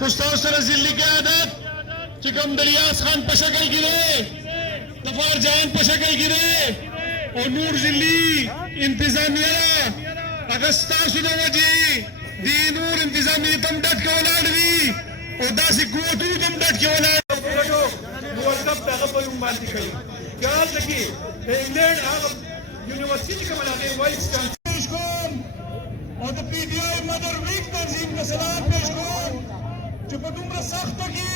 استاد سره ضلعي قیادت چې کوم د ریاض خان په شکل کې دی د فارجان په شکل کې دی او نور ضلعي انتظامیه هغه ستاسو د وجې دې نور انتظامیې ته هم ډډ کې ولاړ وي او داسې قوتونو ته هم ډډ کې ولاړ ورلډ کپ دغه په نوم باندې کوي که هلته کې د انګلینډ هغه یونیورسټي چې کومه د هغې وایس پیش کوم او د پی ټي آی مدر ویک تنظیم ته سلام پیش کوم چې په دومره سخته کې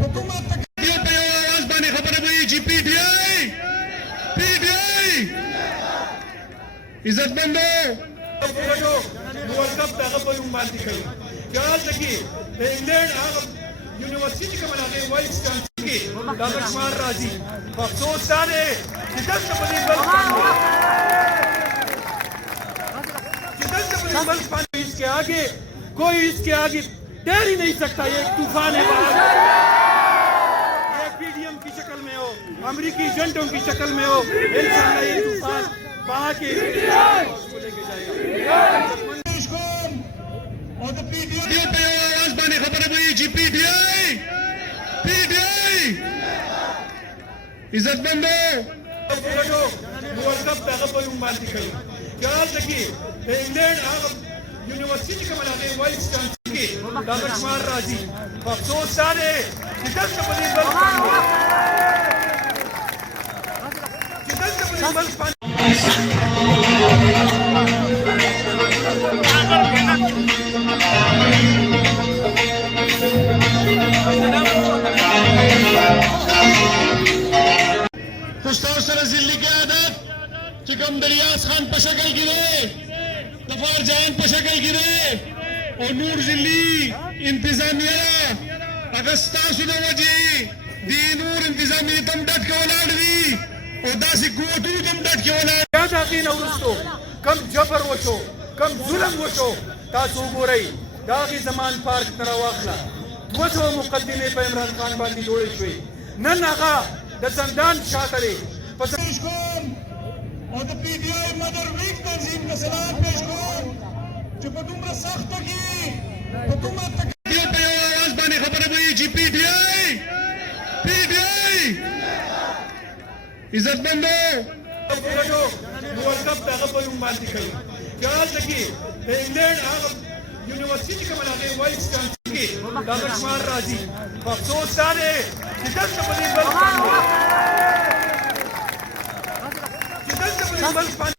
په دومره تکلیف په یو اواز باندې خبره وایي چې پی ټي آی عزتمندو ورلډ کپ دغه په نوم باندې کوي که هلته کې د انګلینډ هغه یونیورسټي چې کومه د هغې وایس چانسلر دغه شمار راځي په افسوس دا دی چې دلته په دې ملک باندې कोई इसके आगे तैर ही नहीं सकता। ये एक तूफान है बाहर, ये पीडीएम की शक्ल में हो, अमेरिकी एजेंटों की शक्ल में हो, इंशाअल्लाह ये तूफान बाहर के लेके जाएगा। और द पीडीआई पे आवाज बाने खबर है जी पीडीआई इज्जतमंदो वर्ल्ड कप दغه په نوم باندې کوي که هلته کې د انګلینډ هغه یونیورسټي چې کومه د هغې وایس چانسلر دغه شمار راځي په افسوس دا دی چې دلته په دې ملک باندې استاد سره ضلعي قیادت چې کوم د ریاض خان په شکل کې دی د فارجان په شکل کې دی او نور ضلعي انتظامیه هغه ستاسو د وجې دې نور انتظامیې ته هم ډډ کې ولاړ وي او داسې قوتونو ته هم ډډ کې ولاړ بیا د هغې نه وروستو کم جبر وشو کم ظلم وشو تاسو وګورئ د هغې زمان پارک نه راواخله 200 مقدمې په عمران خان باندې جوړې شوې نن هغه د زندان شاته دی پیش کوم او د پی ټي آی مدر ویک تنظیم ته سلام پیش کوم چې په دومره سخته کې په دومره تکلیف په یو اواز باندې خبره وایي چې پی ټي آی عزتمندو ورلډ کپ دغه په نوم باندې کوي که هلته کې د انګلینډ هغه یونیورسټي چې کومه د هغې وایس چانسلر دغه شمار راځي په افسوس دا دی چې دلته په دې ملک باندې